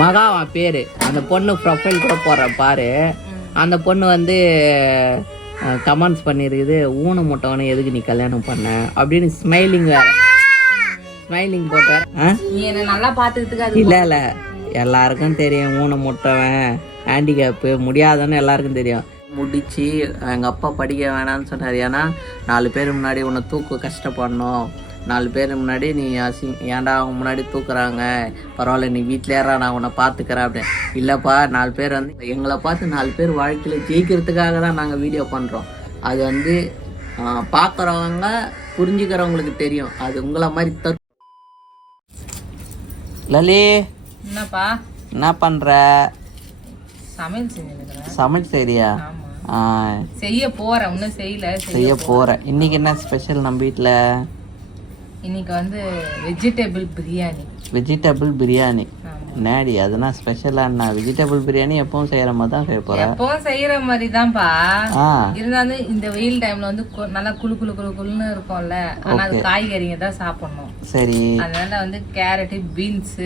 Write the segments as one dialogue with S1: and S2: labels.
S1: மகாவா பேரு. அந்த பொண்ணு ப்ரொஃபைல் கூட போடுறேன் பாரு. அந்த பொண்ணு வந்து கமெண்ட்ஸ் பண்ணியிருக்குது ஊன முட்டவனை எதுக்கு நீ கல்யாணம் பண்ண? அப்படின்னு ஸ்மைலிங் வேற. ஸ்மைலிங் போட்டார்.
S2: நீ என்ன நல்லா பாத்துக்கிறதுக்கு அது
S1: இல்லை இல்லை. எல்லாருக்கும் தெரியும் ஊன முட்டவன் ஹேண்டிகேப்பு முடியாதுன்னு எல்லாருக்கும் தெரியும். முடிச்சு எங்கள் அப்பா படிக்க வேணாம்னு சொன்னார். ஏன்னா நாலு பேர் முன்னாடி உன்னை தூக்க கஷ்டப்படணும். நாலு பேர் முன்னாடி நீ அசிங் ஏன்டா அவங்க முன்னாடி தூக்குறாங்க? பரவாயில்ல நீ வீட்டிலேறா நான் உன்னை பார்த்துக்கிறேன் அப்படின்னு. இல்லைப்பா நாலு பேர் வந்து எங்களை பார்த்து நாலு பேர் வாழ்க்கையில் ஜெயிக்கிறதுக்காக தான் நாங்கள் வீடியோ பண்ணுறோம் அது வந்து பார்க்குறவங்க புரிஞ்சுக்கிறவங்களுக்கு தெரியும். அது உங்களை மாதிரி தர் லலி
S2: என்னப்பா?
S1: என்ன பண்ற?
S2: சமையல்
S1: சமையல் சரியா
S2: செய்ய போறேன் இன்னும் செய்யல செய்ய
S1: செய்ய போறேன். இன்னைக்கு என்ன ஸ்பெஷல் நம்ம வீட்டில்
S2: இன்னைக்கு வந்து வெஜிடபிள் பிரியாணி.
S1: வெஜிடபிள் பிரியாணி. நேடி ஸ்பெஷலாக என்ன? வெஜிடபிள் பிரியாணி எப்பவும் செய்கிற மாதிரி தான் செய்ய போகிறேன்
S2: எப்பவும் செய்யற மாதிரி தான்ப்பா. இருந்தாலும் இந்த வெயில் டைம்ல வந்து நல்லா குளு குளு குளு குளுன்னு இருக்கும்ல. ஆனா அது காய்கறிங்க தான் சாப்பிடணும்.
S1: சரி.
S2: அதனால வந்து கேரட்டு பீன்ஸ்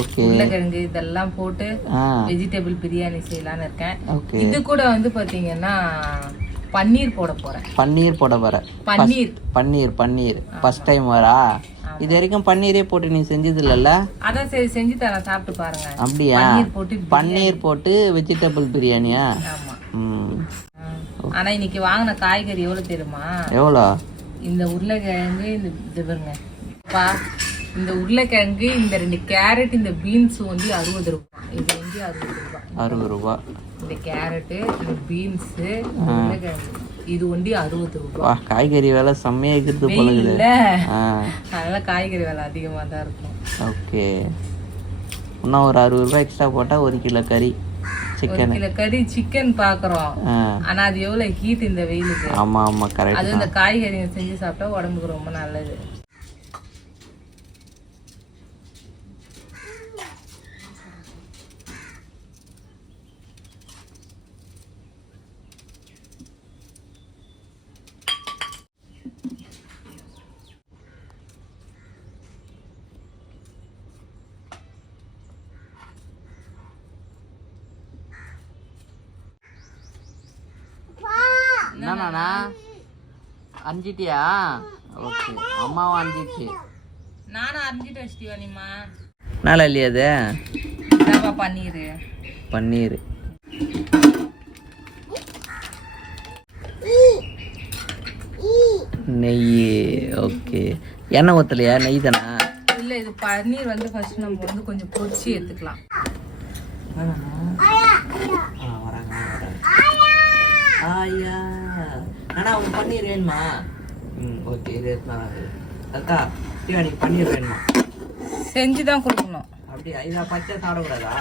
S1: ஓகே
S2: உருளைக்கிழங்கு இதெல்லாம் போட்டு வெஜிடபிள் பிரியாணி செய்யலாம்னு இருக்கேன். இது கூட வந்து பாத்தீங்கன்னா பன்னீர் போட போறேன்.
S1: பன்னீர் போட வர.
S2: பன்னீர்.
S1: பன்னீர் பன்னீர். ஃபர்ஸ்ட் டைம் வரா? இது வரைக்கும் பன்னீரே போட்டு நீ செஞ்சது இல்லைல்ல
S2: அதான் சரி செஞ்சு தரேன் சாப்பிட்டு பாருங்க.
S1: அப்படியா?
S2: பன்னீர் போட்டு
S1: பன்னீர் போட்டு வெஜிடபிள் பிரியாணியா? ம்.
S2: ஆனா இன்னைக்கு வாங்கின காய்கறி எவ்வளவு தெரியுமா?
S1: எவ்வளோ?
S2: இந்த உருளைக்கிழங்கு இந்த இது பாருங்க. பா இந்த உருளைக்கிழங்கு இந்த ரெண்டு கேரட் இந்த பீன்ஸ் வந்து அறுபது ரூபாய் இது வந்து அறுபது ரூபாய்
S1: அறுபது ரூபா.
S2: இந்த கேரட்டு பீன்ஸ் உருளைக்கிழங்கு இது ஒண்டி அறுபது ரூபாய்
S1: வா காய்கறி விலை செம்மையா இருக்குது போல இருக்குது
S2: இல்ல.
S1: ஆ.
S2: அதனால காய்கறி விலை அதிகமா தான் இருக்கும்.
S1: ஓகே. இன்னும் ஒரு அறுபது ரூபாய் எக்ஸ்ட்ரா போட்டால் ஒரு கிலோ கறி சிக்கன்
S2: கிலோ கறி சிக்கன் பாக்குறோம். ஆனா அது எவ்வளவு ஹீட் இந்த வெயிலுக்கு?
S1: ஆமாம் ஆமாம் கரெக்ட்
S2: அது இந்த காய்கறிங்க செஞ்சு சாப்பிட்டா உடம்புக்கு ரொம்ப நல்லது
S1: என்னண்ணா அஞ்சிட்டியா? ஓகே அம்மாவும் அஞ்சிச்சு.
S2: நானும் அரிஞ்சிட்டு வச்சிட்டியா நீமா
S1: நல்லா இல்லையா அது?
S2: பன்னீர்.
S1: பன்னீர். நெய் ஓகே எண்ணெய் ஊற்றலையா நெய் தானே?
S2: இல்ல இது பன்னீர் வந்து ஃபர்ஸ்ட் நம்ம வந்து கொஞ்சம் பொரிச்சு எடுத்துக்கலாம்.
S1: ஆயா! அண்ணா உங்க பன்னீர் வேணுமா? ம் ஓகே இது அக்கா நீ பன்னீர் வேணுமா?
S2: செஞ்சு தான் கொடுக்கணும்.
S1: அப்படியா? இதை பச்சை சாப்பிடக்கூடாதா.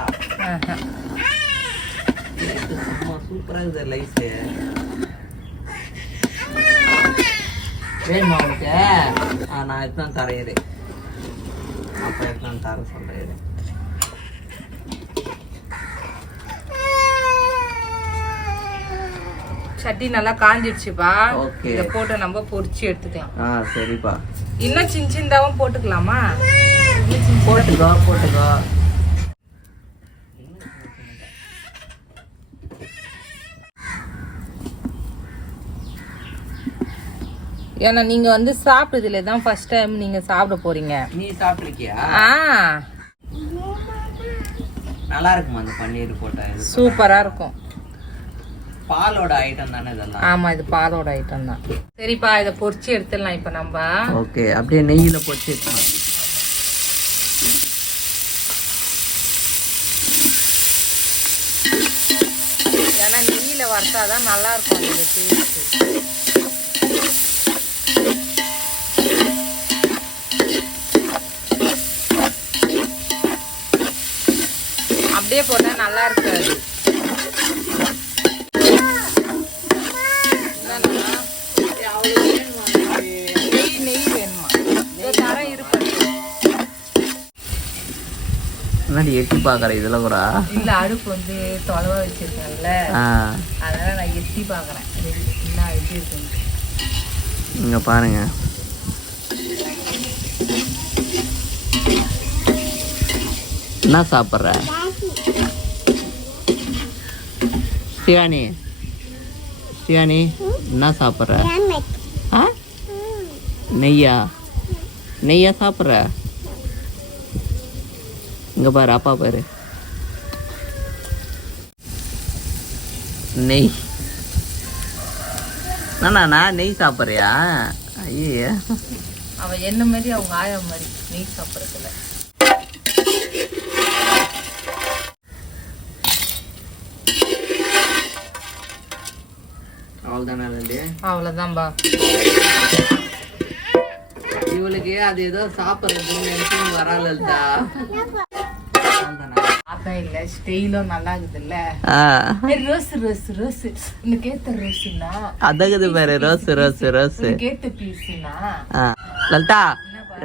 S1: சும்மா சூப்பராக இருக்குது லைஃபு. வேணுமா உனக்கு? ஆ நான் எடுத்தான் தரேன் இரு. அப்போ எடுத்தான் தர சொல்கிறேன்
S2: சட்டி நல்லா காஞ்சிடுச்சுப்பா. இதை போட்டு நம்ம பொரிச்சு எடுத்துக்கலாம்.
S1: ஆ சரிப்பா.
S2: இன்னும் சின்ன சின்னதாவும் போட்டுக்கலாமா?
S1: போட்டுக்கோ போட்டுக்கோ.
S2: ஏன்னா நீங்க வந்து சாப்பிட்டதுல தான் ஃபர்ஸ்ட் டைம் நீங்க சாப்பிட போறீங்க.
S1: நீ சாப்பிட்ருக்கியா
S2: ஆ.
S1: நல்லா இருக்குமா அந்த பன்னீர் போட்ட
S2: சூப்பரா இருக்கும்.
S1: பாலோட ஐட்டம் தானே இதெல்லாம்?
S2: ஆமா இது பாலோட ஐட்டம் தான். சரிப்பா இதை பொரிச்சு எடுத்துடலாம் இப்ப நம்ம.
S1: ஓகே அப்படியே நெய்யில் பொரிச்சு எடுத்துக்கலாம்
S2: ஏன்னா நெய்யில வறுத்தாதான் நல்லா இருக்கும் அந்த டேஸ்ட் அப்படியே போட்டா நல்லா இருக்காது என்னண்ணா? நெய் நெய் வேணுமா இதோ தரேன் இருப்பேன்
S1: முன்னாடி எட்டி பார்க்குற இதில் கூட
S2: இல்ல அடுப்பு வந்து தொலைவா வச்சிருக்கேன்ல.
S1: ஆ.
S2: அதனால நான் எட்டி பாக்குறேன் என்ன எப்படி இருக்குன்னு.
S1: இங்கே பாருங்க. என்ன சாப்பிட்ற? சிவானி சிவானி என்ன சாப்பிட்ற? ஆ? நெய்யா? நெய்யா சாப்பிட்ற? இங்க பாரு அப்பா பாரு. நெய். நானா நெய் சாப்பிட்றியா? ஐயா.
S2: அவ என்ன மாதிரி அவங்க ஆயா மாதிரி நெய் சாப்பிட்றதுல.
S1: அவ்வளோதானே இல்லையே
S2: அவ்வளோதான்பா
S1: இவளுக்கு அது ஏதோ சாப்பிட்றது வராலா
S2: பார்த்தா இல்ல ஸ்டெயிலும் நல்லா இருக்குதுல்ல. ரோஸ் ரோஸ் ரோஸ் உனக்கு ஏத்த ரோஸ்னா
S1: அதகுது பாரு ரோஸ் ரோஸ் ரோஸ்
S2: உனக்கு ஏத்த பீஸ்னா
S1: Lalitha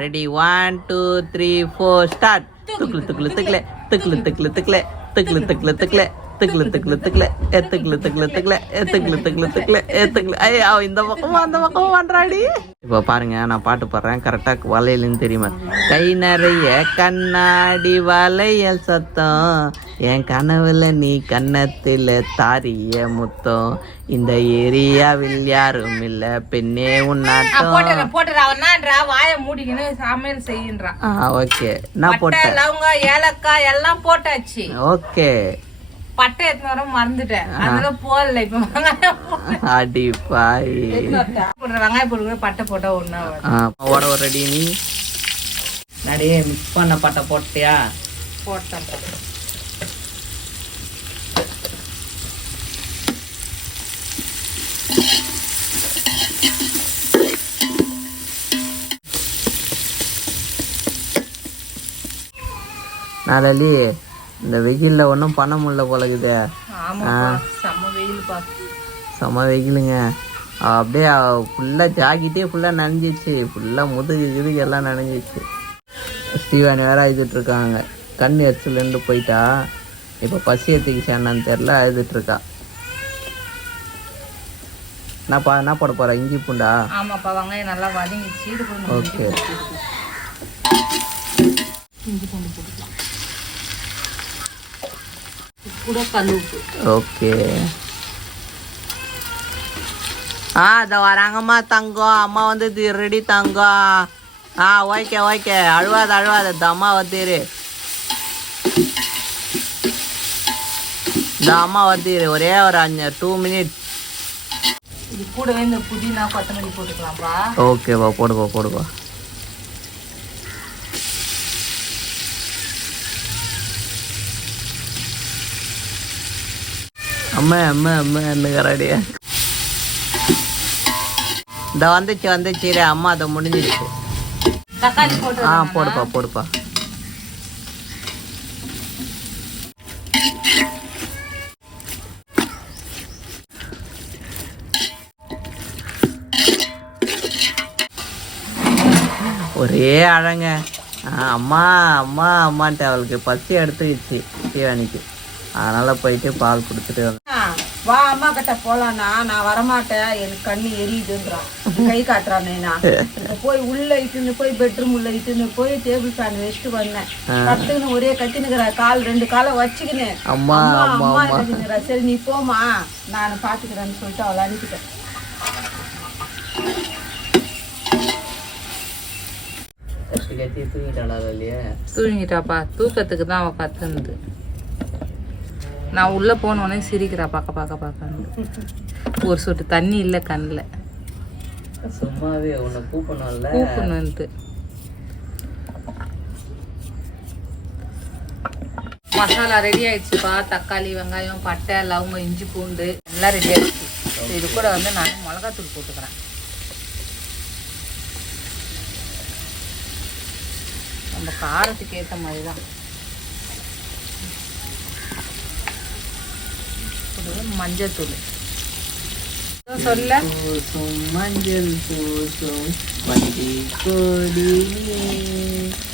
S1: ready one two three four start துக்குல துக்குல துக்குல துக்குல துக்குல துக்குல துக்குல துக்குல துக்குல துக்குல துக்குல ஏ துக்குல துக்குல துக்குல ஏ துக்குல துக்குல துக்குல ஏ துக்குல ஐய் அவ இந்த பக்கமா அந்த பக்கமா பண்றாடி இப்போ பாருங்க நான் பாட்டு பாடுறேன். கரெக்டாக வளையலுன்னு தெரியுமா? கை நிறைய கண்ணாடி வளையல் சத்தம். என் கனவுல நீ கன்னத்துல தாரிய முத்தம். இந்த ஏரியாவில் யாரும் இல்ல பெண்ணே உன்னாட்டம்
S2: போட்டுற அவனான்றா வாய மூடிக்கின்னு சமையல் செய்யுன்றான்.
S1: ஓகே. நான் போட்டேன்.
S2: லவங்க ஏலக்காய் எல்லாம் போட்டாச்சு.
S1: ஓகே.
S2: பட்டை எடுத்து வர மறந்துட்டேன். அதனால போடல இப்ப.
S1: அடி பாய்
S2: போடுற வெங்காயம் போடுற பட்டை போட்டா ஒண்ணா வரும்.
S1: ஓட ஒரு ரெடி நீ? நடிகை மிக்ஸ் பண்ண பட்டை போட்டியா?
S2: போட்டேன்.
S1: நாளி இந்த வெயில்ல ஒன்றும் பண்ண முடியல போலக்குது. செம வெயிலுங்க. அப்படியே ஃபுல்லாக ஜாக்கெட்டே ஃபுல்லாக நனைஞ்சிச்சு ஃபுல்லாக முதுகு கிதுகு எல்லாம் நனைஞ்சிச்சு ஸ்டீவானி வேற அழுதுட்டு இருக்காங்க. கண் எரிச்சலேருந்து போயிட்டா. இப்போ பசி எடுத்துக்கிச்சான்னு தெரில அழுதுட்டு இருக்கா. என்னப்பா என்ன போட போற? இஞ்சி பூண்டா?
S2: ஆமாப்பா வெங்காயம் நல்லா வதங்கிச்சு இது
S1: ஓகே.
S2: இஞ்சி பூண்டு போட்டுக்கலாம். இது கூட கல் உப்பு
S1: ஓகே ஆ இதோ வராங்கம்மா தங்கம் அம்மா வந்து ரெடி தங்கம் ஆ ஓகே ஓகே அழுவாத அழுவாத அம்மா வந்துரு இந்த அம்மா வந்துரு ஒரே ஒரு அஞ்சு டூ மினிட்ஸ்
S2: இது கூடவே இந்த புதினா கொத்தமல்லி போட்டுக்கலாம்ப்பா
S1: ஓகேவா போடுவா போடுவா அம்மா அம்மா அம்மா என்னங்கிறாடியா இந்த வந்துச்சு வந்துச்சு. அம்மா அதை முடிஞ்சிச்சு
S2: தக்காளி போட்டு
S1: ஆ போடுப்பா போடுப்பா. ஒரே அழங்க. அம்மா அம்மா அம்மான்ட்டு அவளுக்கு பசி எடுத்துக்கிச்சு சிவானிக்கு அதனால போயிட்டு பால் கொடுத்துட்டு வந்தேன்.
S2: வா அம்மா கிட்ட போலாம்னா நான் வரமாட்டேன். எனக்கு கண்ணு எரியுதுன்றான். கை காட்டுறான் நான் போய் உள்ள இட்டுன்னு போய் பெட்ரூம் உள்ள இட்டுன்னு போய் டேபிள் ஃபேன் வச்சுட்டு வந்தேன். கத்துக்கின்னு ஒரே கத்தினுக்கிற கால் ரெண்டு காலை வச்சுக்கின்னு.
S1: அம்மா
S2: அம்மா இருக்குங்கிற சரி நீ போமா நான் பாத்துக்கிறேன்னு சொல்லிட்டு அவளை அனுப்பிட்டேன். தூங்கிட்டாப்பா. தூக்கத்துக்கு தான் அவள் கத்துனது நான் உள்ளே போனோடனே சிரிக்கிறா பார்க்க பார்க்க பார்க்க ஒரு சொட்டு தண்ணி இல்லை கண்ணில்.
S1: சும்மாவே உன்னை கூப்பிடணும்ல.
S2: கூப்பிடணுன்ட்டு மசாலா ரெடி ஆயிடுச்சுப்பா. தக்காளி வெங்காயம் பட்டை லவங்கம் இஞ்சி பூண்டு எல்லாம் ரெடி ஆயிடுச்சு. இது கூட வந்து நான் மிளகாத்தூள் போட்டுக்கிறேன். நம்ம காரத்துக்கு ஏற்ற மாதிரி தான் மஞ்சள் தூள் சொல்ல
S1: மஞ்சள் பூசும் வண்டி கொடி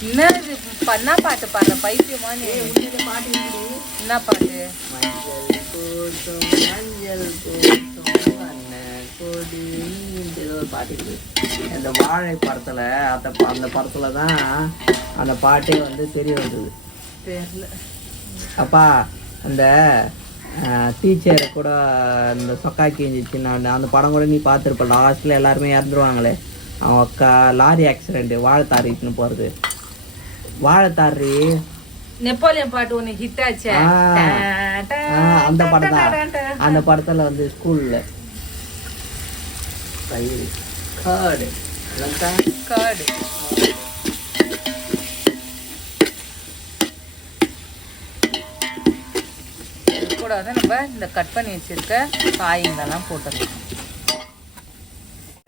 S2: என்ன இது? ப- என்ன பாட்டு பாடுற பைத்தியமா நீ என்ன பாட்டு
S1: மஞ்சள் பூசும் மஞ்சள் பூசும் வண்ண கொடி ஏதோ ஒரு பாட்டு? இந்த வாழை படத்துல அந்த அந்த படத்துல தான் அந்த பாட்டே வந்து தெரிய வந்தது
S2: தெரியல.
S1: அப்பா அந்த டீச்சர் கூட இந்த சொக்கா கிஞ்சிச்சுன்னு அந்த- படம் கூட நீ பார்த்துருப்ப. லாஸ்ட்டில் எல்லாருமே இறந்துருவாங்களே. அவன் அக்கா லாரி ஆக்சிடென்ட் வாழைத்தாரிட்டுன்னு போகிறது வாழைத்தாரி
S2: நெப்போலியன் பாட்டு ஒண்ணு ஹிட் ஆச்சே.
S1: அந்த படம் தான். அந்த படத்தில் வந்து ஸ்கூலில். காடு.
S2: காடு. கூடாது. நம்ம இந்த கட் பண்ணி வச்சிருக்க காய்ங்கெல்லாம் போட்டுடலாம்.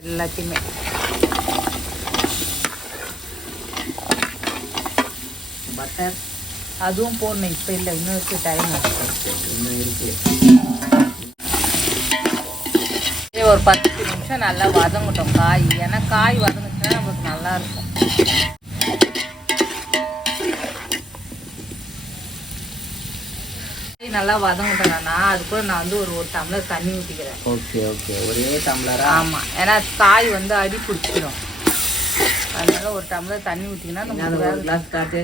S2: எல்லாத்தையுமே.
S1: பட்டர்
S2: அதுவும் போடணும். இப்போ இல்லை. இன்னும் டைம்
S1: இன்னும் இருக்குது
S2: ஒரு பத்து நிமிஷம் நல்லா வதங்கட்டும். காய். ஏன்னா காய் வதங்குச்சுன்னா நமக்கு நல்லா நல்லா வதங்கட்டோம்னா அது கூட நான் வந்து ஒரு ஒரு டம்ளர் தண்ணி ஊற்றிக்கிறேன்
S1: ஓகே ஓகே. ஒரே டம்ளரா?
S2: ஆமாம் ஏன்னா காய் வந்து அடி பிடிச்சிடும் அதனால ஒரு டம்ளர் தண்ணி ஊற்றிங்கன்னா நமக்கு
S1: ஒரு கிளாஸ் காட்டு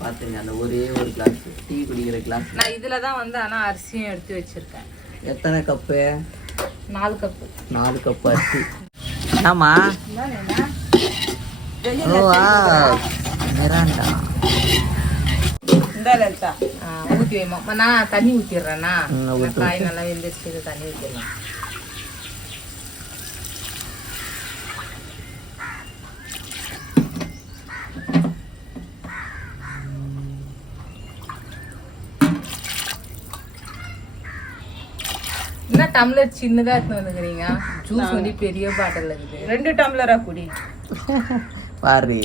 S1: பார்த்துங்க அந்த ஒரே ஒரு கிளாஸ் டீ குடிக்கிற கிளாஸ்
S2: நான் இதில் தான் வந்து ஆனால் அரிசியும் எடுத்து வச்சுருக்கேன்.
S1: எத்தனை கப்பு?
S2: நாலு கப்பு.
S1: நாலு கப்பு அரிசி. ஆமா மிராண்டா.
S2: ஊற்றி வைமா நான் தண்ணி
S1: ஊத்து,
S2: காய் நல்லா வெந்துச்சு இது தண்ணி ஊற்றிடலாம் என்ன டம்ளர் சின்னதா எடுத்து வந்துக்கிறீங்க ஜூஸ் வந்து பெரிய பாட்டில் இருக்குது ரெண்டு டம்ளரா குடி
S1: பாரு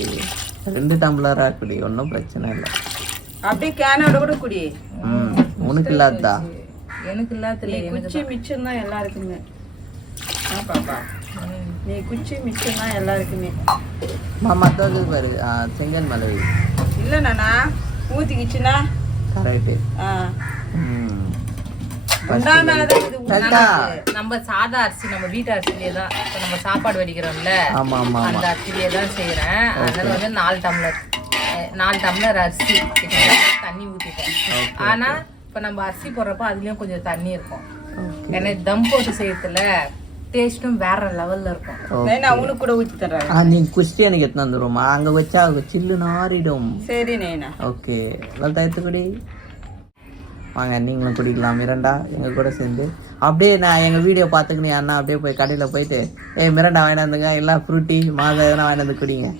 S1: ரெண்டு டம்ளரா குடி ஒன்றும் பிரச்சனை இல்லை
S2: அப்படியே கேனோட கூட குடி.
S1: ம் உனக்கு இல்லாததா?
S2: எனக்கு இல்லாத
S3: குச்சி மிச்சம் தான் எல்லாருக்குமே. ஆ பாப்பா. நீ குச்சி மிச்சம் தான் எல்லாருக்குமே
S1: மற்றது பாரு செங்கல் மலை
S3: இல்லை நானா ஊற்றிக்கிச்சுன்னா
S1: கரெக்டு
S3: ஆ.
S2: நம்ம சாதா அரிசி நம்ம வீட்டு அரிசிலே தான் நம்ம சாப்பாடு வடிக்கிறோம்ல
S1: ஆமா ஆமா
S2: அந்த அரிசிலே தான் செய்கிறேன் அதனால வந்து நாலு டம்ளர். நாலு டம்ளர் அரிசி தண்ணி ஊற்றிட்டேன் ஆனா இப்போ நம்ம அரிசி போடுறப்ப அதுலயும் கொஞ்சம் தண்ணி இருக்கும். ஏன்னா தம் போட்டு செய்யறதுல டேஸ்ட்டும் வேற லெவல்ல இருக்கும்.
S3: நைனா உனக்கு கூட ஊற்றி தர்றேன்.
S1: ஆ நீ குஸ்டி எனக்கு எடுத்து வந்துடுமா அங்கே வச்சா சில்லு நாறிடும்.
S3: சரி நைனா.
S1: ஓகே லலிதா எடுத்துக்குடி வாங்க நீங்களும் குடிக்கலாம். மிரண்டா எங்கள் கூட சேர்ந்து. அப்படியே நான் எங்கள் வீடியோ பார்த்துக்கினே அண்ணா. அப்படியே போய் கடையில் போயிட்டு ஏய் மிரண்டா வாங்கிட்டு வந்துங்க எல்லாம் ஃப்ரூட்டி மாதம் எதனா வாங்கிட்டு வந்து குடிங்க.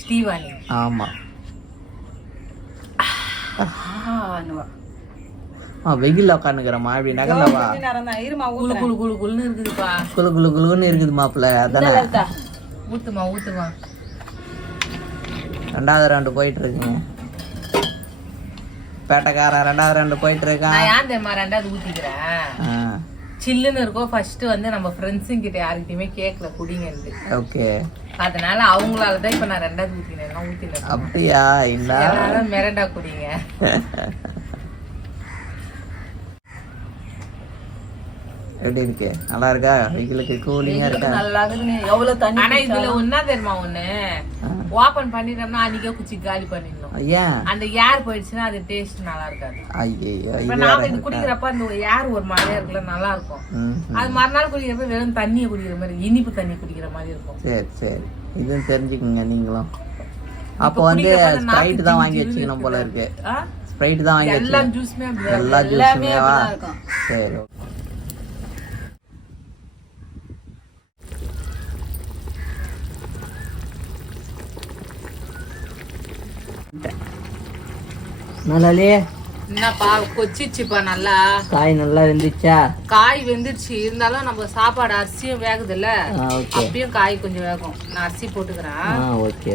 S2: ஸ்ரீவாணி.
S1: ஆமாம் வெயில்ல உட்காந்துக்கிறம்மா அப்படி நகர்லவா
S2: குளு குளு குளு குளுன்னு இருக்குதுப்பா.
S1: குளு குளு குளுன்னு இருக்குது மாப்பிள்ள அதானே?
S2: ஊத்துமா ஊத்துமா.
S1: ரெண்டாவது ரவுண்டு போயிட்டு இருக்குங்க பேட்டைக்காரன் ரெண்டாவது ரவுண்டு போயிட்டு இருக்கான்
S2: நான் ஏன் தெரியுமா ரெண்டாவது ஊத்திக்கிறேன்?
S1: ஆ.
S2: சில்லுன்னு இருக்கும் ஃபர்ஸ்ட் வந்து நம்ம ஃப்ரெண்ட்ஸுங்க கிட்ட யாருக்கிட்டயுமே கேட்கல குடிங்கன்ட்டு.
S1: ஓகே.
S2: அதனால அவங்களால தான் இப்ப நான் ரெண்டாவது ஊத்தினேன் ஊத்தினேன்.
S1: அப்படியா? இல்ல
S2: மிரண்டா குடிங்க.
S1: எப்படி இருக்கு? நல்லா இருக்கா? வெயிலுக்கு கூலிங்கா இருக்கா?
S3: நல்லா இருக்குது எவ்வளோ தண்ணி
S2: ஆனா இதுல ஒன்னா தெரியுமா ஒண்ணு? ஓபன் பண்ணிட்டோம்னா அன்னைக்கே குச்சி காலி பண்ணிடணும்.
S1: ஏன்?
S2: அந்த ஏர் போயிடுச்சுன்னா அது டேஸ்ட் நல்லா இருக்காது.
S1: ஐயோ
S2: இப்ப நாம இது குடிக்கிறப்ப அந்த ஏர் ஒரு மாதிரியா இருக்குல்ல நல்லா இருக்கும். அது மறுநாள் குடிக்கிறப்ப வெறும் தண்ணியை குடிக்கிற மாதிரி இனிப்பு தண்ணி குடிக்கிற மாதிரி இருக்கும்.
S1: சரி சரி. இதுவும் தெரிஞ்சுக்குங்க நீங்களும். அப்போ வந்து ஸ்ப்ரைட் தான் வாங்கி வச்சுக்கணும் போல இருக்கு? ஸ்ப்ரைட் தான் வாங்கி
S2: எல்லா
S1: வச்சுக்கணும்.
S2: ஜூஸுமே அப்படிதான்
S1: எல்லா ஜூஸுமேவா சரி நல்லாலே
S2: என்னப்பா கொச்சிச்சுப்பா நல்லா.
S1: காய் நல்லா வெந்துச்சா?
S2: காய் வெந்துருச்சு. இருந்தாலும் நம்ம சாப்பாடு அரிசியும் வேகுதுல்ல. அப்பயும் காய் கொஞ்சம் வேகும். நான் அரிசி போட்டுக்கிறேன்.
S1: ஓகே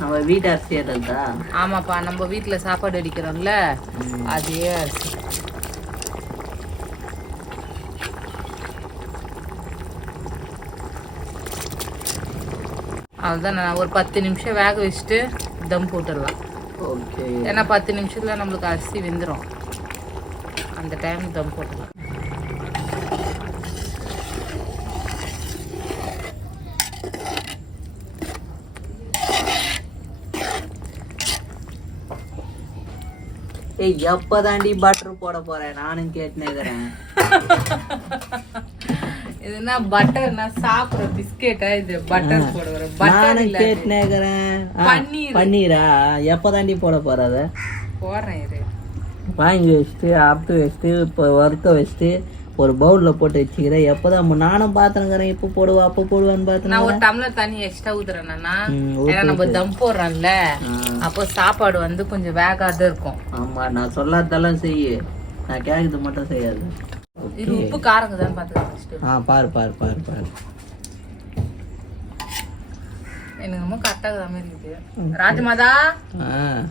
S1: நம்ம வீட்டு அரிசி எதா
S2: ஆமாப்பா நம்ம வீட்டுல சாப்பாடு அடிக்கிறோம்ல அதே அரிசி அவ்வளோதான் நான் ஒரு பத்து நிமிஷம் வேக வச்சுட்டு தம் போட்டுடலாம்.
S1: ஓகே.
S2: ஏன்னா பத்து நிமிஷத்துல நம்மளுக்கு அரிசி வெந்துடும் அந்த டைம் தம் போட்டுக்கலாம்
S1: ஏய் எப்பதாண்டி பட்டர் போட போறேன் நானும் கேட்டுனே இருக்கிறேன்.
S2: இதுனா பட்டர்னா சாப்பிடுற பிஸ்கெட்டா இது? பட்டர் போடுற பட்டர்
S1: நானும்
S2: இல்ல
S1: கேட்டுனே இருக்கிறேன். ஆ,
S2: பன்னீர்.
S1: பன்னீரா? எப்பதாண்டி போட போற அத?
S2: போடுறேன் இது
S1: வாங்கி வச்சுட்டு அறுத்து வச்சுட்டு இப்போ வறுக்க வச்சுட்டு ஒரு பவுல்ல போட்டு வச்சுக்கிறேன். எப்போதான் நானும் பார்த்துருக்கிறேன் இப்போ போடுவா அப்போ போடுவான்னு
S2: நான்
S1: பார்த்துருக்கிறேன்
S2: ஒரு டம்ளர் தண்ணி எக்ஸ்ட்ரா ஊத்துறேன்னா ஏன்னா நம்ம தம் போடுறோம்ல. அப்போ சாப்பாடு வந்து கொஞ்சம் வேகாத இருக்கும்.
S1: ஆமா நான் சொல்லாதெல்லாம் செய்யு. நான் கேட்கறது மட்டும் செய்யாது.
S2: இது உப்பு காரங்க தான்
S1: ஆ பாரு பாரு பாரு பாரு.
S2: எனக்கு ரொம்ப கரெக்டாக மாதிரி இருக்குது. ராஜமாதா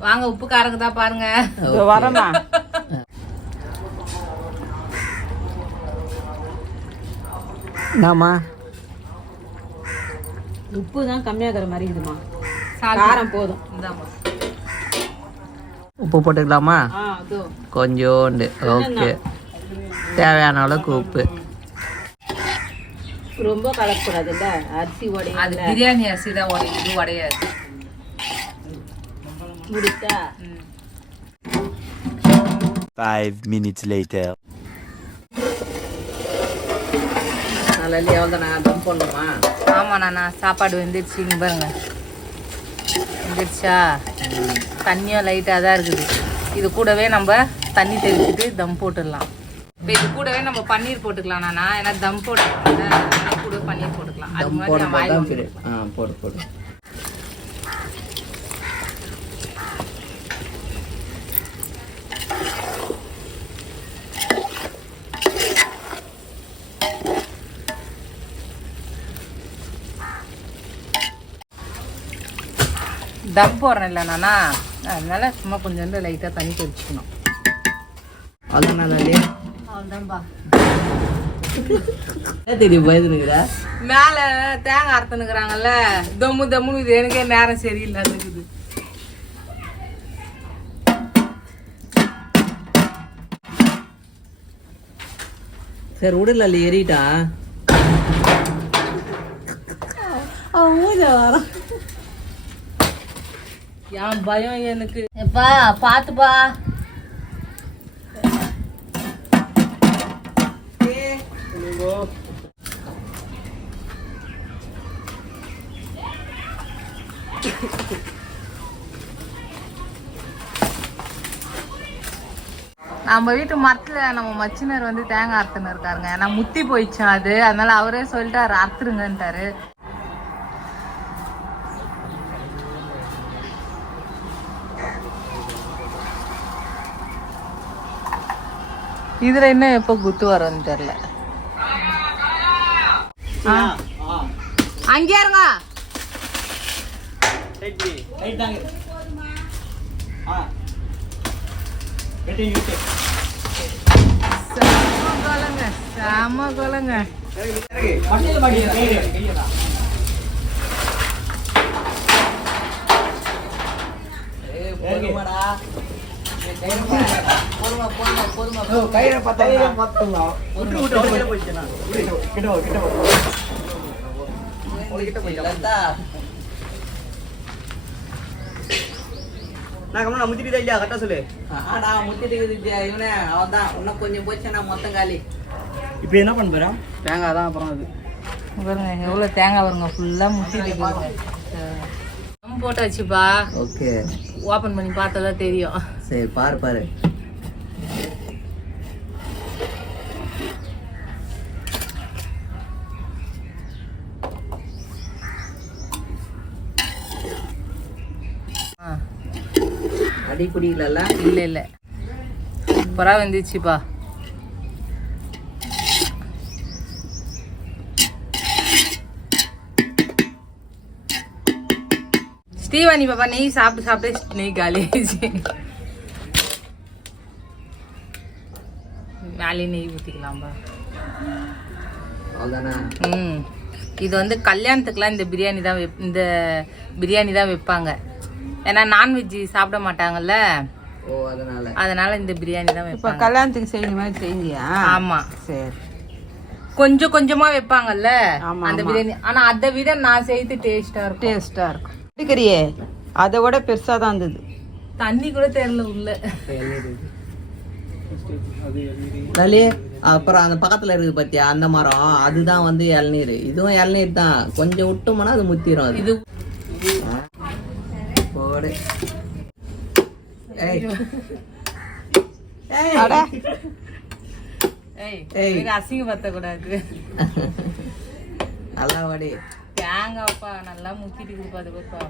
S2: வாங்க உப்பு காரங்க தான் பாருங்க.
S3: வரமா
S1: என்னம்மா
S3: உப்பு தான் கம்மியாகிற மாதிரி
S2: சாப்பிடு.
S3: காரம் போதும்.
S1: உப்பு போட்டுக்கலாமா? கொஞ்சோண்டு. ஓகே. தேவையான அளவுக்கு உப்பு.
S3: ரொம்ப கலக்கக்கூடாதுல்ல? அரிசி உடைய
S2: அது பிரியாணி அரிசி தான் உடையும் இது உடையாது.
S3: முடிச்சா.
S4: Five minutes later.
S1: நல்லா எவ்வளோ நான் தம் பண்ணுமா
S2: ஆமா நானா சாப்பாடு வெந்துருச்சு இங்க பாருங்க. வெந்துருச்சா? தண்ணியும் லைட்டாக தான் இருக்குது. இது கூடவே நம்ம தண்ணி தெளிச்சுட்டு தம் போட்டுடலாம். இப்போ இது கூடவே நம்ம பன்னீர் போட்டுக்கலாம் நானா. ஏன்னா தம் போட்டுக்கலாம் கூட பன்னீர் போட்டுக்கலாம். அது மாதிரி
S1: போட போடு.
S2: தம் போடுறேன் இல்லை நானா? அதனால சும்மா கொஞ்சோண்டு லைட்டாக தண்ணி தெளிச்சுக்கணும்.
S1: அவ்வளோதான் நல்லா
S2: அவ்வளோதான்பா மேலே தேங்காய் அறுத்துனுக்குறாங்கல்ல தம்மு தம்முன்னு இது எனக்கே நேரம் சரியில்லாத இருக்குது
S1: சரி விடல அல்ல எறிட்டான்
S2: என் பயம் எனக்கு. எப்பா பாத்துப்பா. நம்ம வீட்டு மரத்துல நம்ம மச்சினர் வந்து தேங்காய் அறுத்துன்னு இருக்காருங்க. நான் முத்தி போயிடுச்சேன் அது. அதனால அவரே சொல்லிட்டு அறுத்துருங்கன்ட்டாரு. இதில் என்ன எப்போ குத்து வரும்னு தெரியல. ஆ. அங்கே இருங்க. செம கொலங்க. செம கொலங்க
S1: பொறுமடா கையில பார்த்தா விட்டு விட்டு போயிடுச்சுண்ணா லதா ஆடா முத்திட்டு இருக்குது இவனே அவன்தான் இன்னும் கொஞ்சம் போச்சுன்னா மொத்தம் காலி
S5: இப்போ என்ன பண்ண போறா
S1: தேங்காய் தான் அப்புறம் அது
S2: பாருங்க எவ்வளோ தேங்காய் வருங்க ஃபுல்லாக முட்டிட்டு நம்ம போட்டு வச்சுப்பா.
S1: ஓகே
S2: ஓப்பன் பண்ணி பார்த்தா தெரியும்.
S1: சரி பாரு பாரு.
S2: அடி
S1: அடிப்படியிலல
S2: இல்லை இல்லை. சூப்பராக வந்துச்சுப்பா ஸ்ரீவாணி பாப்பா நெய் சாப்பிட்டு சாப்பிட்டு நெய் காலி ஆயிடுச்சு மேலே நெய் ஊற்றிக்கலாம்பா
S1: அவ்வளோதானே
S2: ம். இது வந்து கல்யாணத்துக்குலாம் இந்த பிரியாணி தான் வைப் இந்த பிரியாணி தான் வைப்பாங்க. ஏன்னா நான்வெஜ் சாப்பிட மாட்டாங்கல்ல?
S1: ஓ அதனால.
S2: அதனால இந்த பிரியாணி தான்
S3: இப்போ கல்யாணத்துக்கு செய்யற மாதிரி செய்யுங்க
S2: ஆமா.
S3: சரி.
S2: கொஞ்சம் கொஞ்சமா வைப்பாங்கல்ல? அந்த. பிரியாணி. ஆனா அதை விட நான் செய்து டேஸ்டா இருக்கும்.
S3: டேஸ்டா இருக்கும். எடுக்கிறியே? அதை விட பெருசா தான் இருந்தது.
S2: தண்ணி கூட தெரியல உள்ள.
S1: லலி அப்புறம் அந்த பக்கத்துல இருக்கு பாத்தியா அந்த மரம். அதுதான் வந்து இளநீர். இதுவும் இளநீர் தான். கொஞ்சம் விட்டோம்னா அது முத்திரும் அது.
S2: இது
S1: போடு. ஏய்.
S3: அட.
S2: ஏய்.
S1: ஏய்.
S2: இது அசிங்கப்படுத்த கூடாது
S1: நல்லா வாடி.
S2: தேங்காய்ப்பா நல்லா முக்கிட்டு கொடுப்பா அது பாப்பா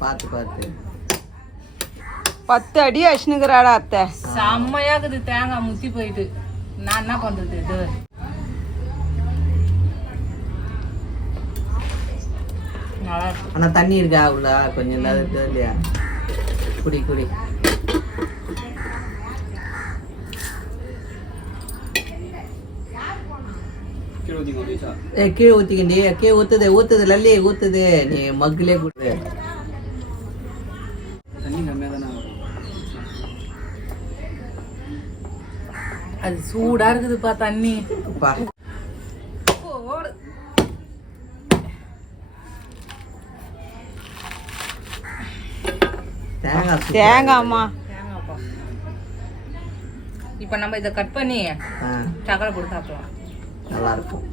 S1: பார்த்து பார்த்து
S3: பத்து அடி அஷ்ணுகிறாடா அத்தை.
S2: செம்மையா இருக்குது தேங்காய் முத்தி போயிட்டு. நான் என்ன பண்றது இது?
S1: ஆனா தண்ணி இருக்கா உள்ள கொஞ்சம் இல்லாத இருக்கு இல்லையா? குடி குடி. ஏ கீழே ஊத்திக்கிண்டி கீழே ஊத்துது ஊத்துது லல்லி ஊத்துது. நீ மக்குலே குடு.
S2: அது சூடா இருக்குதுப்பா தண்ணி.
S3: தேங்காய்மா
S2: இப்ப நம்ம இதை கட் பண்ணி சக்கரை போட்டு சாப்பிடலாம்.
S1: நல்லா இருக்கும்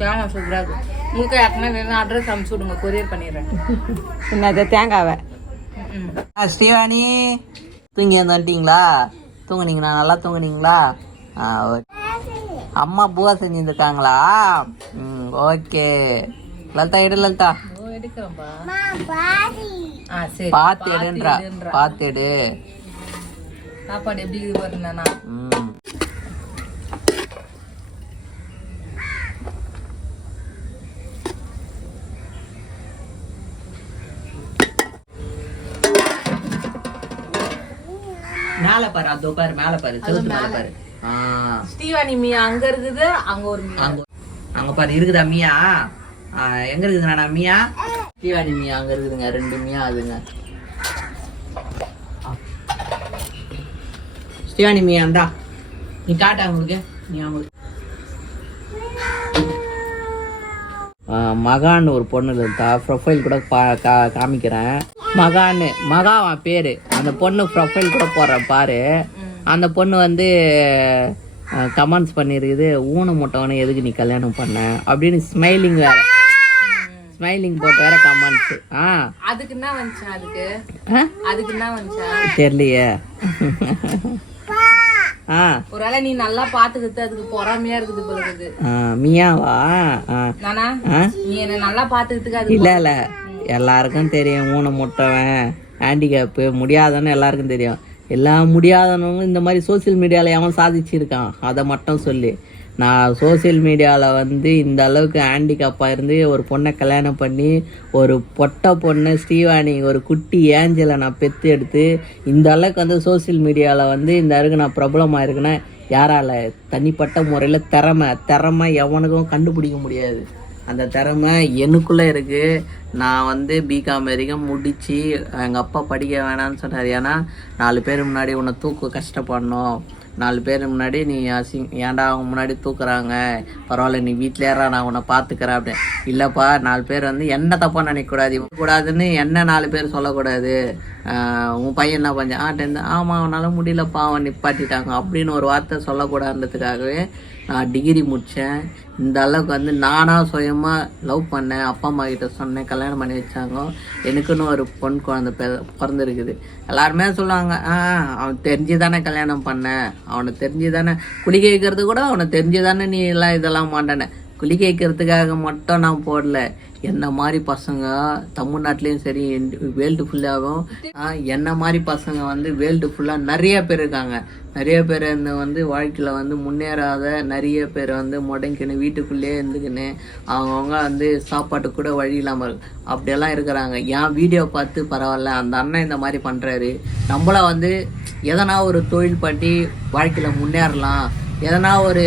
S2: தேங்காய் சூப்பரா இருக்கு. உங்களுக்கு யாருக்குன்னா வேணும் அட்ரஸ் அனுப்பிச்சு விடுங்க கொரியர் பண்ணிடுறேன்.
S3: என்னது தேங்காவை?
S1: ஸ்ரீவாணி. தூங்கி வந்துட்டீங்களா தூங்குனீங்களா? நல்லா தூங்குனீங்களா? அம்மா பூவா செஞ்சுருக்காங்களா ம் ஓகே. லலிதா எடு லலிதா. பார்த்து எடுன்றா. பார்த்து எடு.
S2: சாப்பாடு எப்படி இது
S1: ம். மேல பாரு அதோ பாரு மேல பாரு செவுத்து மேல பாரு. ஆ.
S2: ஸ்ரீவாணி மீயா அங்க இருக்குது அங்க ஒரு மீயா.
S1: அங்க அங்க பாரு இருக்குதா மியா? எங்க இருக்குதுண்ணா மியா? தீவாணி மியா அங்க இருக்குதுங்க ரெண்டு மியா அதுங்க. ஸ்ரீவாணி மியா இந்தா. நீ காட்டா உங்களுக்கு நீ அவங்களுக்கு. ஆ, மகான்னு ஒரு பொண்ணு இருந்தா ப்ரொஃபைல் கூட பா கா காமிக்கிறேன். மகான்னு மகாவா பேரு. அந்த பொண்ணு ப்ரொஃபைல் கூட போடுறேன் பாரு. அந்த பொண்ணு வந்து கமெண்ட்ஸ் பண்ணியிருக்குது ஊன முட்டவனை எதுக்கு நீ கல்யாணம் பண்ண? அப்படின்னு ஸ்மைலிங் வேற. ஸ்மைலிங் போட்டு வேற கமெண்ட்ஸ் ஆ.
S2: அதுக்கு என்ன வந்துச்சா அதுக்கு? அதுக்கு என்ன வந்துச்சா?
S1: தெரியலையே.
S2: ஒருவேளை நீ நல்லா பாத்துக்கிட்டு அதுக்கு பொறாமையா இருக்குது போல இருக்குது.
S1: மியாவா?
S2: நானா? நீ என்ன நல்லா அது
S1: இல்ல இல்ல. எல்லாருக்கும் தெரியும் ஊன முட்டவன் ஹேண்டிகேப்பு முடியாதன்னு எல்லாருக்கும் தெரியும். எல்லா முடியாதவனும் இந்த மாதிரி சோஷியல் மீடியாவில் எவன் சாதிச்சிருக்கான். அதை மட்டும் சொல்லி. நான் சோஷியல் மீடியாவில் வந்து இந்த அளவுக்கு ஹேண்டிகேப்பாக இருந்து ஒரு பொண்ணை கல்யாணம் பண்ணி ஒரு பொட்டை பொண்ணை ஸ்ரீவாணி ஒரு குட்டி ஏஞ்சலை நான் பெற்று எடுத்து இந்த அளவுக்கு வந்து சோஷியல் மீடியாவில் வந்து இந்த அளவுக்கு நான் பிரபலமாக இருக்குன்னா யாரால? தனிப்பட்ட முறையில் திறமை திறமை எவனுக்கும் கண்டுபிடிக்க முடியாது. அந்த திறமை எனக்குள்ளே இருக்குது நான் வந்து பிகாம் வரைக்கும் முடித்து எங்கள் அப்பா படிக்க வேணாம்னு சொன்னார். ஏன்னா நாலு பேர் முன்னாடி உன்னை தூக்க கஷ்டப்படணும். நாலு பேர் முன்னாடி நீ அசிங் ஏன்டா அவங்க முன்னாடி தூக்குறாங்க? பரவாயில்ல நீ வீட்டில் நான் உன்னை பார்த்துக்கிறேன் அப்படின்னு. இல்லைப்பா நாலு பேர் வந்து என்ன தப்பாக நினைக்கக்கூடாது? இவன் கூடாதுன்னு என்ன நாலு பேர் சொல்லக்கூடாது? உன் பையன் என்ன பண்ணான்? ஆ ஆமாம் அவனால முடியலப்பா அவன் நிப்பாட்டிட்டாங்க அப்படின்னு ஒரு வார்த்தை சொல்லக்கூடாதுன்றதுக்காகவே நான் டிகிரி முடித்தேன் இந்த அளவுக்கு வந்து நானாக சுயமாக லவ் பண்ணேன். அப்பா அம்மா கிட்ட சொன்னேன். கல்யாணம் பண்ணி வச்சாங்க. எனக்குன்னு ஒரு பொன் குழந்தை பிறந்திருக்குது. எல்லாருமே சொல்லுவாங்க ஆ அவன் தெரிஞ்சு தானே கல்யாணம் பண்ணேன் அவனை தெரிஞ்சு தானே குளிக்க வைக்கிறது கூட அவனை தெரிஞ்சு தானே நீ எல்லாம் இதெல்லாம் மாட்டானே. குளிக்க வைக்கிறதுக்காக மட்டும் நான் போடல. என்ன மாதிரி பசங்க? தமிழ்நாட்டிலையும் சரி வேர்ல்டு ஃபுல்லாகவும் என்ன மாதிரி பசங்க வந்து வேர்ல்டு ஃபுல்லாக நிறைய பேர் இருக்காங்க. நிறைய பேர் இந்த வந்து வாழ்க்கையில் வந்து முன்னேறாத நிறைய பேர் வந்து முடங்கின்னு வீட்டுக்குள்ளேயே இருந்துக்கின்னு அவங்கவுங்க வந்து சாப்பாட்டு கூட வழி இல்லாமல் அப்படியெல்லாம் இருக்கிறாங்க. என் வீடியோ பார்த்து பரவாயில்ல அந்த அண்ணன் இந்த மாதிரி பண்ணுறாரு நம்மள வந்து எதனா ஒரு தொழில் பண்ணி வாழ்க்கையில் முன்னேறலாம். எதனா ஒரு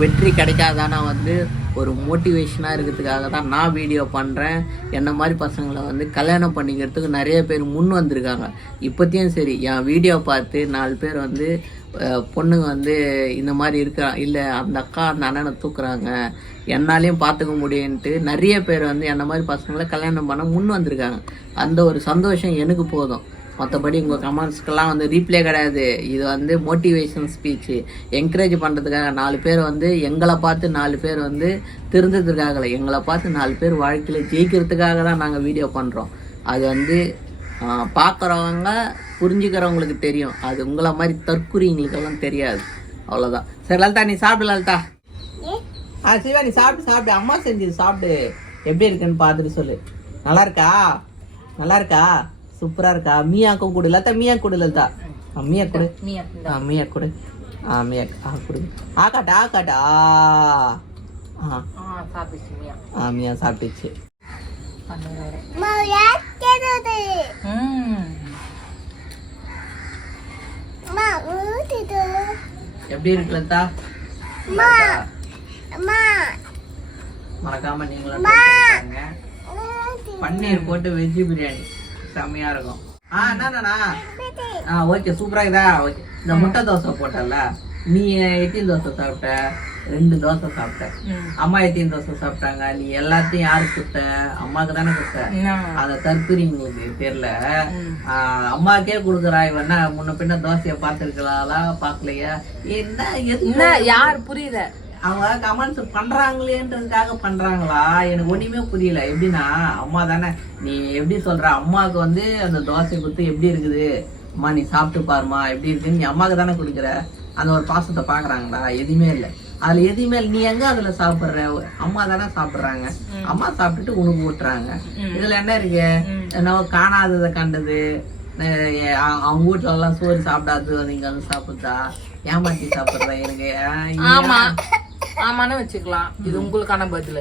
S1: வெற்றி கிடைக்காதானா வந்து ஒரு மோட்டிவேஷனாக இருக்கிறதுக்காக தான் நான் வீடியோ பண்ணுறேன் என்ன மாதிரி பசங்களை வந்து கல்யாணம் பண்ணிக்கிறதுக்கு நிறைய பேர் முன் வந்திருக்காங்க. இப்போத்தையும் சரி என் வீடியோ பார்த்து நாலு பேர் வந்து பொண்ணுங்க வந்து இந்த மாதிரி இருக்கா இல்லை அந்த அக்கா அந்த அண்ணனை தூக்குறாங்க. என்னாலையும் பார்த்துக்க முடியுன்ட்டு நிறைய பேர் வந்து என்ன மாதிரி பசங்களை கல்யாணம் பண்ண முன் வந்திருக்காங்க. அந்த ஒரு சந்தோஷம் எனக்கு போதும். மற்றபடி உங்கள் கமெண்ட்ஸ்க்கெல்லாம் வந்து ரீப்ளே கிடையாது. இது வந்து மோட்டிவேஷன் ஸ்பீச்சு என்கரேஜ் பண்ணுறதுக்காக நாலு பேர் வந்து எங்களை பார்த்து நாலு பேர் வந்து திருந்ததுக்காக இல்லை எங்களை பார்த்து நாலு பேர் வாழ்க்கையில் ஜெயிக்கிறதுக்காக தான் நாங்கள் வீடியோ பண்ணுறோம் அது வந்து பார்க்குறவங்க புரிஞ்சுக்கிறவங்களுக்கு தெரியும். அது உங்களை மாதிரி தற்குறிங்களுக்கெல்லாம் தெரியாது. அவ்வளோதான் சரி லலிதா நீ சாப்பிடு லலிதா. ஆ சிவா நீ சாப்பிட்டு சாப்பிடு. அம்மா செஞ்சது சாப்பிடு. எப்படி இருக்குன்னு பார்த்துட்டு சொல்லு. நல்லா இருக்கா? நல்லா இருக்கா? சூப்பரா இருக்கா? மீயாக்கும் கொடு. லதா மீயா கொடு லதா. ஆ, மீயா கொடு. ஆ மீயா கொடு. ஆ மீயா ஆ கொடு. ஆ ஆ.
S5: ஆ மீயா
S1: ஆ மீயா சாப்பிட்டுச்சு
S5: ம்.
S1: எப்படி இருக்கு லதா? மறக்காம நீங்களும் பன்னீர் போட்டு வெஜ் பிரியாணி செம்மையா இருக்கும். ஆ என்னண்ணா ஆ ஓகே சூப்பரா இருக்குதா ஓகே இந்த முட்டை தோசை போட்டல நீ எத்தனை தோசை சாப்பிட்ட ரெண்டு தோசை சாப்பிட்ட. அம்மா எத்தனை தோசை சாப்பிட்டாங்க நீ எல்லாத்தையும் யாருக்கு கொடுத்த அம்மாக்கு தானே கொடுத்த
S5: நான்
S1: அந்த தற்கொலைங்களுக்கு தெரியல. அம்மாக்கே கொடுக்குறா இவன்னா முன்ன பின்ன தோசையை பார்த்துருக்கலாளா? பார்க்கலையா? என்ன
S5: என்ன யார் புரியல?
S1: அவங்க கமெண்ட்ஸ் பண்றாங்களேன்றதுக்காக பண்றாங்களா? எனக்கு ஒண்ணுமே புரியல. எப்படின்னா அம்மா தானே. நீ எப்படி சொல்ற? அம்மாவுக்கு வந்து அந்த தோசை குத்து எப்படி இருக்குது? அம்மா நீ சாப்பிட்டு பாருமா எப்படி இருக்குன்னு நீ அம்மாவுக்கு தானே கொடுக்குற? அந்த ஒரு பாசத்தை பாக்குறாங்களா எதுவுமே இல்லை. அதுல எதுவுமே இல்ல. நீ எங்க அதுல சாப்பிடுற? அம்மா தானே சாப்பிடுறாங்க. அம்மா சாப்பிட்டுட்டு உனக்கு ஊட்டுறாங்க. இதுல என்ன இருக்கு? என்னவோ காணாததை கண்டது. அவங்க வீட்டுல எல்லாம் சோறு சாப்பிடாது நீங்க வந்து சாப்பிட்டா ஏமாத்தி சாப்பிடுற? எனக்கு
S5: ஆமான்னு வச்சுக்கலாம். இது உங்களுக்கான பதில்.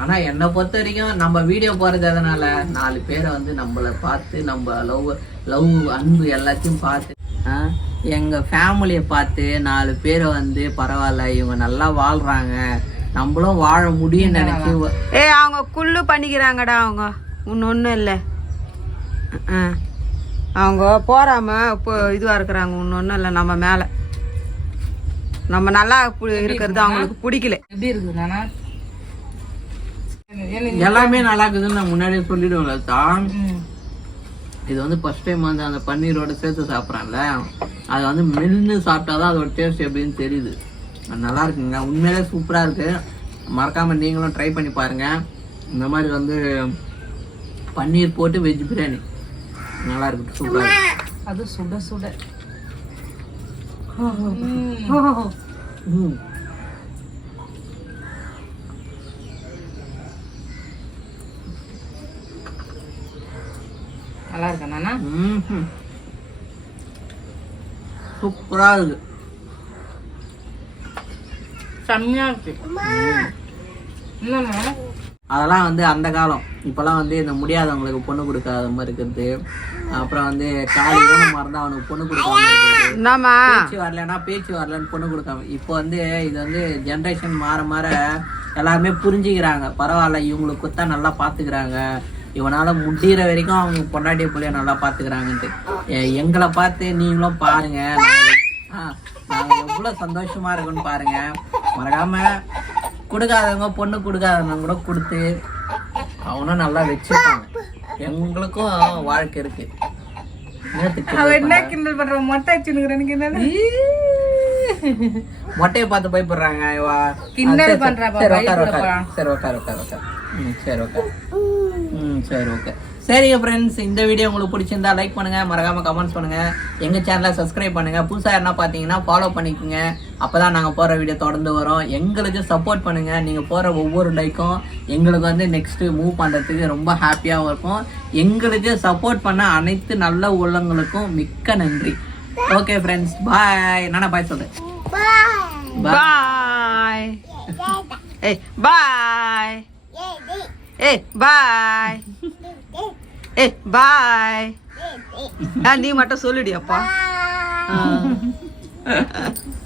S1: ஆனா என்னை பொறுத்த வரைக்கும் நம்ம வீடியோ போறது எதனால நாலு பேரை வந்து நம்மள பார்த்து நம்ம லவ் லவ் அன்பு எல்லாத்தையும் பார்த்து எங்க ஃபேமிலியை பார்த்து நாலு பேரை வந்து பரவாயில்ல இவங்க நல்லா வாழ்றாங்க. நம்மளும் வாழ முடியும்னு நினைச்சு
S2: ஏ அவங்க குள்ளு பண்ணிக்கிறாங்கடா அவங்க. இன்னொன்றும் இல்லை. அவங்க போறாம இப்போ இதுவாக இருக்கிறாங்க இன்னொன்றும் இல்லை நம்ம மேலே. நம்ம நல்லா இருக்கிறது அவங்களுக்கு பிடிக்கல.
S5: எப்படி இருக்குது நானா
S1: எல்லாமே நல்லா இருக்குதுன்னு நான் முன்னாடியே சொல்லிடுவேன்ல தான்
S5: ம்.
S1: இது வந்து ஃபர்ஸ்ட் டைம் வந்து அந்த பன்னீரோட சேர்த்து சாப்பிட்றான்ல. அது வந்து மென்று சாப்பிட்டாதான் அதோட டேஸ்ட் எப்படின்னு தெரியுது. அது நல்லா இருக்குங்க. உண்மையிலே சூப்பராக இருக்கு. மறக்காம நீங்களும் ட்ரை பண்ணி பாருங்க. இந்த மாதிரி வந்து பன்னீர் போட்டு வெஜ் பிரியாணி. நல்லா இருக்கு சூப்பராக இருக்கு.
S5: அது சுட சுட. நல்லா இருக்கா.
S1: சூப்பரா இருக்கு.
S5: செம்மையா இருக்கு.
S1: அதெல்லாம் வந்து அந்த காலம். இப்போல்லாம் வந்து இந்த முடியாதவங்களுக்கு பொண்ணு கொடுக்காத மாதிரி இருக்கிறது. அப்புறம் வந்து காலி ஊனமாக இருந்தால் அவனுக்கு பொண்ணு கொடுக்காம பேச்சு வரலன்னா பேச்சு வரலன்னு பொண்ணு கொடுக்காம. இப்போ வந்து இது வந்து ஜென்ரேஷன் மாற மாற எல்லாருமே புரிஞ்சுக்கிறாங்க. பரவாயில்ல இவங்களுக்கு கொடுத்தா நல்லா பார்த்துக்கிறாங்க இவனால முடியிற வரைக்கும் அவங்க பொண்டாட்டிய பிள்ளைய நல்லா பார்த்துக்கிறாங்கன்ட்டு எங்களை பார்த்து நீங்களும் பாருங்க. நாங்க- ஆ, நாங்க எவ்வளவு சந்தோஷமா இருக்குன்னு பாருங்க. மறக்காம கொடுக்காதவங்க பொண்ணு கொடுக்காதவங்க கூட கொடுத்து அவனும் நல்லா வச்சுப்பாங்க. எங்களுக்கும் வாழ்க்கை இருக்கு.
S5: என்ன கிண்டல் பண்ற? மொட்டை வச்சுருக்கிறேன் என்னது
S1: மொட்டையை பார்த்து பயப்படுறாங்க.
S5: கிண்டல்
S1: சரி, சரி, உட்காரு. உட்காரு சரி உட்காரு உட்காரு சரி உட்காரு ம் சரி ஓகே சரிங்க ஃப்ரெண்ட்ஸ் இந்த வீடியோ உங்களுக்கு பிடிச்சிருந்தா லைக் பண்ணுங்க. மறக்காம கமெண்ட்ஸ் பண்ணுங்க எங்க சேனலை சப்ஸ்கிரைப் பண்ணுங்க. புதுசா என்ன பார்த்தீங்கன்னா ஃபாலோ பண்ணிக்கோங்க. அப்பதான் நாங்க போற வீடியோ தொடர்ந்து வரும். எங்களுக்கு சப்போர்ட் பண்ணுங்க. நீங்க போற ஒவ்வொரு லைக்கும் எங்களுக்கு வந்து நெக்ஸ்ட் மூவ் பண்றதுக்கு ரொம்ப ஹாப்பியாகவும் இருக்கும். எங்களுக்கு சப்போர்ட் பண்ண அனைத்து நல்ல உள்ளங்களுக்கும் மிக்க நன்றி. ஓகே ஃப்ரெண்ட்ஸ் பாய் நானா பாய் சொல்றேன்
S2: பாய் ஏய் பாய் ஏய் பாய் ஏய் பாய். ஆ நீ மட்டும்
S1: சொல்லுடியாப்பா